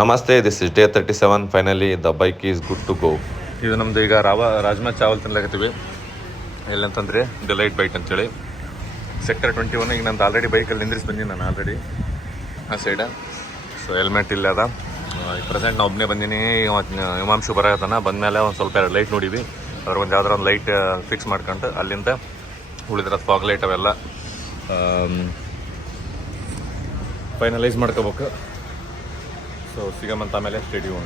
ನಮಸ್ತೆ, this is day 37. Finally the bike is good to go. ಇದು ನಮ್ಮದು ಈಗ ರಾಜ್ಮಾ ಚಾವಲ್ ತಿನ್ಲಾಕತ್ತೀವಿ. ಎಲ್ಲಂತಂದರೆ ಡಿಲೈಟ್ ಬೈಟ್ ಅಂತೇಳಿ ಸೆಕ್ಟರ್ 21. ಈಗ ನಂದು ಆಲ್ರೆಡಿ ಬೈಕಲ್ಲಿ ನಿಂದ್ರಿಸಿ ಬಂದೀನಿ ನಾನು ಆಲ್ರೆಡಿ ಆ ಸೈಡ. ಸೊ ಹೆಲ್ಮೆಟ್ ಇಲ್ಲ ಅದ. ಈಗ ಪ್ರೆಸೆಂಟ್ ನಾವು ಒಬ್ಬನೇ ಬಂದೀನಿ. ಹಿಮಾಂಶು ಬರತ್ತಾನ. ಬಂದಮೇಲೆ ಒಂದು ಸ್ವಲ್ಪ ಎರಡು ಲೈಟ್ ನೋಡಿವಿ. ಅದ್ರ ಒಂದು ಯಾವ್ದಾರ ಒಂದು ಲೈಟ್ ಫಿಕ್ಸ್ ಮಾಡ್ಕೊಂಡು ಅಲ್ಲಿಂದ ಉಳಿದ್ರೆ ಫಾಗ್ ಲೈಟ್ ಅವೆಲ್ಲ ಫೈನಲೈಸ್ ಮಾಡ್ಕೋಬೇಕು. ಸೊ ಸಿಗಮಂತ ಆಮೇಲೆ ಸ್ಟೇಡಿಯಂ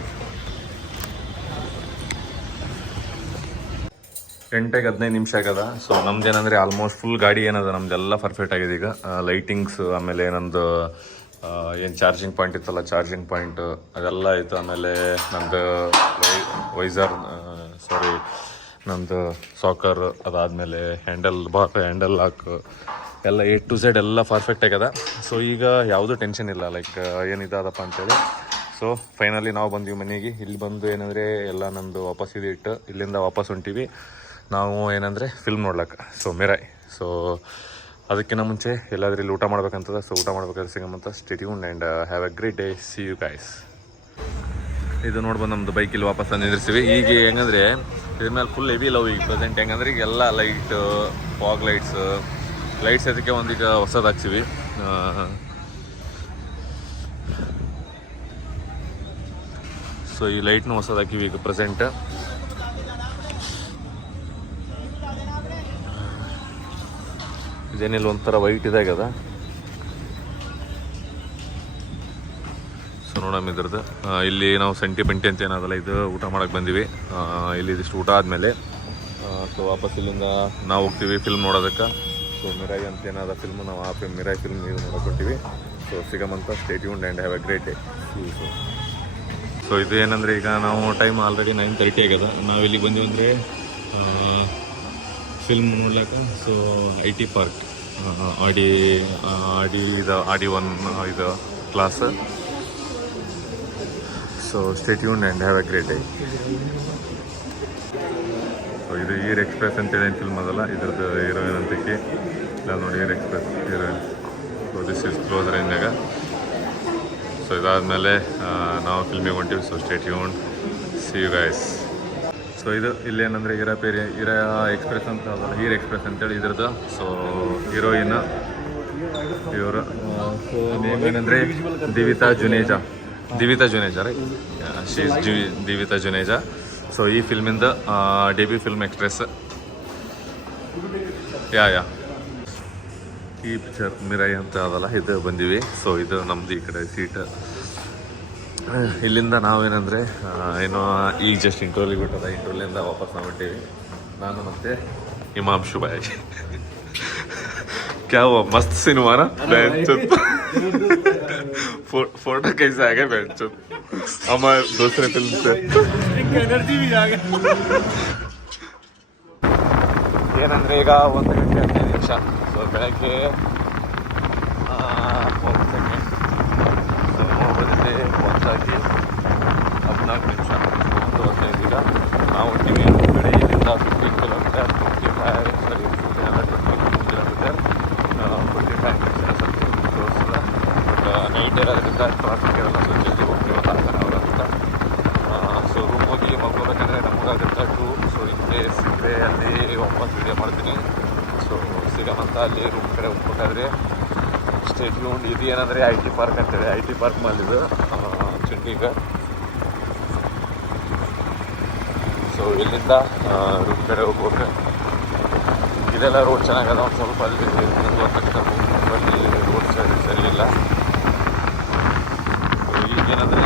15 ನಿಮಿಷ ಆಗದ. ಸೊ ನಮ್ದೇನಂದರೆ ಆಲ್ಮೋಸ್ಟ್ ಫುಲ್ ಗಾಡಿ ಏನದ ನಮ್ದೆಲ್ಲ ಪರ್ಫೆಕ್ಟ್ ಆಗಿದೆ. ಈಗ ಲೈಟಿಂಗ್ಸ್, ಆಮೇಲೆ ನಂದು ಏನು ಚಾರ್ಜಿಂಗ್ ಪಾಯಿಂಟ್ ಇತ್ತಲ್ಲ, ಚಾರ್ಜಿಂಗ್ ಪಾಯಿಂಟ್ ಅದೆಲ್ಲ ಆಯಿತು. ಆಮೇಲೆ ನಂದು ವೈಸರ್ ನಂದು ಸಾಕರ್, ಅದಾದಮೇಲೆ ಹ್ಯಾಂಡಲ್ ಲಾಕ್ ಎಲ್ಲ A to Z ಎಲ್ಲ ಪರ್ಫೆಕ್ಟ್ ಆಗ್ಯದ. ಸೊ ಈಗ ಯಾವುದೂ ಟೆನ್ಷನ್ ಇಲ್ಲ, ಲೈಕ್ ಏನಿದಪ್ಪ ಅಂತೇಳಿ. ಸೊ ಫೈನಲಿ ನಾವು ಬಂದೀವಿ ಮನೆಗೆ. ಇಲ್ಲಿ ಬಂದು ಏನಂದರೆ ಎಲ್ಲ ನಮ್ಮದು ವಾಪಸ್ ಇಟ್ಟು ಇಲ್ಲಿಂದ ವಾಪಸ್ ಹೊಂಟೀವಿ ನಾವು ಏನಂದರೆ ಫಿಲ್ಮ್ ನೋಡ್ಲಿಕ್ಕೆ. ಸೊ ಮಿರಾಯ್. ಸೊ ಅದಕ್ಕಿಂತ ಮುಂಚೆ ಎಲ್ಲಾದ್ರೂ ಇಲ್ಲಿ ಊಟ ಮಾಡ್ಬೇಕಂತದ. ಸೊ ಊಟ ಮಾಡ್ಬೇಕಾದ್ರೆ ಸಿಗಮಂತ. Stay tuned and have a great day. See you guys. ಇದು ನೋಡ್ಬೋದು ನಮ್ಮದು ಬೈಕ್ ಇಲ್ಲಿ ವಾಪಸ್ ನಿಂದಿರ್ತೀವಿ. ಈಗ ಹೆಂಗಂದರೆ ಇದ್ರ ಮೇಲೆ ಫುಲ್ ಹೆವಿ ಲವ್ ಈಗ ಪ್ರೆಸೆಂಟ್. ಹೆಂಗಂದ್ರೆ ಈಗ ಎಲ್ಲ ಲೈಟು, ಫಾಗ್ ಲೈಟ್ಸ್ ಅದಕ್ಕೆ ಒಂದೀಗ ಹೊಸದು ಹಾಕ್ಸಿವಿ. ಸೊ ಈ ಲೈಟ್ನು ಹೊಸದು ಹಾಕಿವಿ ಈಗ ಪ್ರೆಸೆಂಟ್. ಇದೇನಿಲ್ಲ ಒಂಥರ ವೈಟ್ ಇದಾಗ್ಯದ. ಸೊ ನೋಡಮ್ಮ ಇದ್ರದ್ದು ಇಲ್ಲಿ ನಾವು ಸಂಟಿ ಬಂಟಿ ಅಂತ ಏನದಲ್ಲ, ಇದು ಊಟ ಮಾಡೋಕ್ಕೆ ಬಂದೀವಿ. ಇಲ್ಲಿ ಇದಿಷ್ಟು ಊಟ ಆದಮೇಲೆ ಸೊ ವಾಪಸ್ ಇಲ್ಲಿಂದ ನಾವು ಹೋಗ್ತೀವಿ ಫಿಲ್ಮ್ ನೋಡೋದಕ್ಕೆ. ಸೊ ಮಿರಾಯ್ ಅಂತ ಏನದ ಫಿಲ್ಮ್, ನಾವು ಆ ಮಿರಾಯ್ ಫಿಲ್ಮ್ ಇದು ನೋಡೋಕೊಟ್ಟಿವಿ. ಸೊ ಸಿಗಮಂತ. Stay tuned and have a great day. So ಇದು ಏನಂದರೆ ಈಗ ನಾವು ಟೈಮ್ ಆಲ್ರೆಡಿ 9:30 ಆಗ್ಯದ. ನಾವು ಇಲ್ಲಿಗೆ ಬಂದೀವಿ ಅಂದರೆ ಫಿಲ್ಮ್ ನೋಡ್ಲಿಕ್ಕೆ. ಸೊ IT ಪಾರ್ಕ್, ಆಡಿ1 ಇದು class. So stay tuned and have a great day. So ಇದು ಈರ್ ಎಕ್ಸ್ಪ್ರೆಸ್ ಅಂತೇಳಿ ಏನು ಫಿಲ್ಮ್ ಅದಲ್ಲ, ಇದ್ರದ್ದು ಹೀರೋಯಿನ್ ಅಂತಕ್ಕೆ ನಾನು ನೋಡಿ Heer express heroine. So this is close ರೇಂಜಾಗ. ಸೊ ಇದಾದಮೇಲೆ ನಾವು ಫಿಲ್ಮಿಗೆ ಹೊಂಟೀವಿ. So stay tuned. See you guys. So ಇದು ಇಲ್ಲೇನಂದರೆ ಹೀರಾ ಎಕ್ಸ್ಪ್ರೆಸ್ ಅಂತ ಅದಲ್ಲ, ಹೀರ್ ಎಕ್ಸ್ಪ್ರೆಸ್ ಅಂತೇಳಿ ಇದ್ರದ್ದು. ಸೊ ಹೀರೋಯಿನ್ ಇವರು. ಸೊ ನೇಮ್ ಏನಂದರೆ Divita Juneja right. She is Divita Juneja. So ಈ ಫಿಲ್ಮಿಂದ ಡೆಬ್ಯೂ ಫಿಲ್ಮ್ ಎಕ್ಸ್ಪ್ರೆಸ್. ಯಾ ಈ ಪಿಕ್ಚರ್ ಮಿರಾಯ್ ಅಂತ ಅದಲ್ಲ, ಇದು ಬಂದೀವಿ. ಸೊ ಇದು ನಮ್ಮದು ಈ ಕಡೆ ಸೀಟ್. ಇಲ್ಲಿಂದ ನಾವೇನಂದರೆ ಏನೋ ಈಗ ಜಸ್ಟ್ ಇಂಟರ್ವ್ಯೂಲಿಗೆ ಬಿಟ್ಟದ. ಇಂಟರ್ವ್ಯೂಲಿಂದ ವಾಪಸ್ ನಾವು ಹೊಂಟೀವಿ, ನಾನು ಮತ್ತು ಹಿಮಾಂಶು ಬಾಯ್. क्या हुआ? मस्त सिनेमा ना. फोटो कैसे आ गए बेंचो हमारे दूसरे फिल्म से. एनर्जी भी आ गया. ಏನಂದರೆ ಈಗ 1 ಗಂಟೆ 15 ನಿಮಿಷ. ಸೊ ಬೆಳಗ್ಗೆ 1 ಸೆಕೆಂಡ್ ಬಂದಿದೆ 1 14 ನಿಮಿಷ 1:15. ಈಗ ನಾವು ಹೊಂಟೀವಿ ಕಡೆ ಇಲ್ಲಿಂದ 15 ಕಿಲೋಮೀಟರ್ 45 ನೈಟ್ ಇರೋದ್ರಿಂದ ಟ್ರಾಫಿಕ್ ಇರೋಲ್ಲ. ಸೊ ಜಲ್ದಿ ಹೋಗ್ತೀವಲ್ಲ ಅಂತ. ಸೊ ರೂಮ್ ಹೋಗಿ ಮಲ್ಕೋಬೇಕಂದ್ರೆ ನಮಗಾಗುತ್ತೆ 2. ಸೊ ಹಿಂದೆ ಸಿಕ್ಕರೆ ಅಲ್ಲಿ ವಾಪಸ್ ವೀಡಿಯೋ ಮಾಡ್ತೀನಿ. ಸೊ ಸಿಗಮಂತ ಅಲ್ಲಿ ರೂಮ್ ಕಡೆ ಹೋಗ್ಬೇಕಾದ್ರೆ ಸ್ಟೇ ಟ್ಯೂನ್ಡ್. ಇದು ಏನಂದರೆ IT ಪಾರ್ಕ್ ಅಂತೇಳಿ, IT ಪಾರ್ಕ್ ಮಾಡಿದ್ದು ಚಂಡೀಗಢ. ಸೊ ಇಲ್ಲಿಂದ ರೂಮ್ ಕಡೆ ಹೋಗ್ಬೇಕು. ಇದೆಲ್ಲ ರೋಡ್ ಚೆನ್ನಾಗದ. ಒಂದು ಸ್ವಲ್ಪ ಅಲ್ಲಿ ಬಟ್ ರೋಡ್ ಸರಿ ಇಲ್ಲ. ಈಗೇನಂದರೆ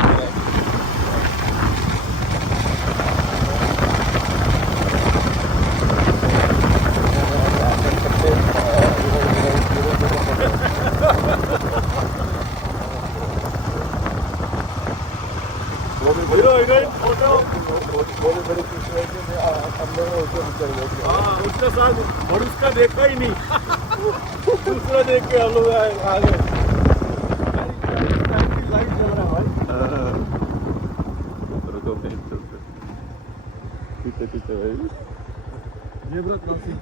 उसका साथ और उसका देखा ही नहीं. दूसरा देख के हम लोग आ गए. पीछे ये ब्रो क्रॉसिंग.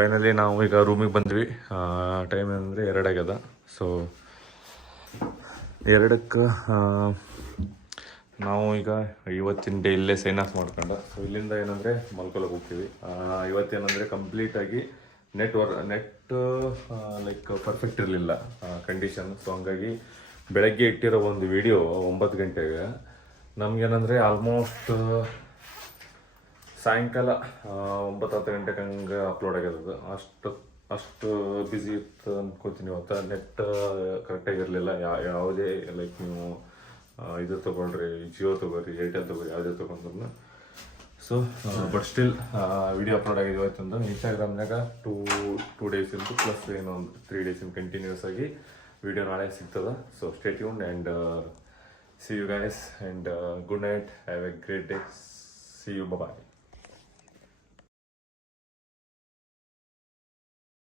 ಫೈನಲಿ ನಾವು ಈಗ ರೂಮಿಗೆ ಬಂದ್ವಿ. ಟೈಮ್ ಅಂದರೆ 2 ಆಗ್ಯದ. ಸೊ 2ಕ್ಕೆ ನಾವು ಈಗ ಇವತ್ತಿನ ಡೇ ಇಲ್ಲೇ ಸೈನ್ ಆಫ್ ಮಾಡ್ಕೊಂಡು ಸೊ ಇಲ್ಲಿಂದ ಏನಂದರೆ ಮಲ್ಕೊಳಕ್ಕೆ ಹೋಗ್ತೀವಿ. ಇವತ್ತೇನಂದರೆ ಕಂಪ್ಲೀಟಾಗಿ ನೆಟ್ ಲೈಕ್ ಪರ್ಫೆಕ್ಟ್ ಇರಲಿಲ್ಲ ಕಂಡೀಷನ್. ಸೊ ಹಂಗಾಗಿ ಬೆಳಗ್ಗೆ ಇಟ್ಟಿರೋ ಒಂದು ವಿಡಿಯೋ 9 ಗಂಟೆಗೆ ನಮಗೇನಂದರೆ ಆಲ್ಮೋಸ್ಟ್ ಸಾಯಂಕಾಲ 9-10 ಗಂಟೆಗೆ ಹಂಗೆ ಅಪ್ಲೋಡ್ ಆಗ್ಯದ. ಅಷ್ಟು ಬ್ಯುಸಿ ಇತ್ತು ಅಂದ್ಕೋತೀನಿ. ಇವತ್ತು ನೆಟ್ ಕರೆಕ್ಟಾಗಿರಲಿಲ್ಲ. ಯಾವುದೇ ಲೈಕ್ ನೀವು ಇದು ತೊಗೊಳ್ರಿ, ಜಿಯೋ ತೊಗೊಳ್ರಿ, ಏರ್ಟೆಲ್ ತೊಗೊಳ್ರಿ, ಯಾವುದೇ ತೊಗೊಂಡ್ರು. So but still video upload ಆಗಿದೆ ಇವತ್ತೊಂದು. ಇನ್ಸ್ಟಾಗ್ರಾಮ್ನಾಗ ಟೂ ಡೇಸಿಂದು ಪ್ಲಸ್ ಏನೊಂದು 3 ಡೇಸಿಂದ ಕಂಟಿನ್ಯೂಸ್ ಆಗಿ ವಿಡಿಯೋ ನಾಳೆ ಸಿಗ್ತದೆ. So stay tuned and see you guys and good night. Have a great day. See you. Bye bye.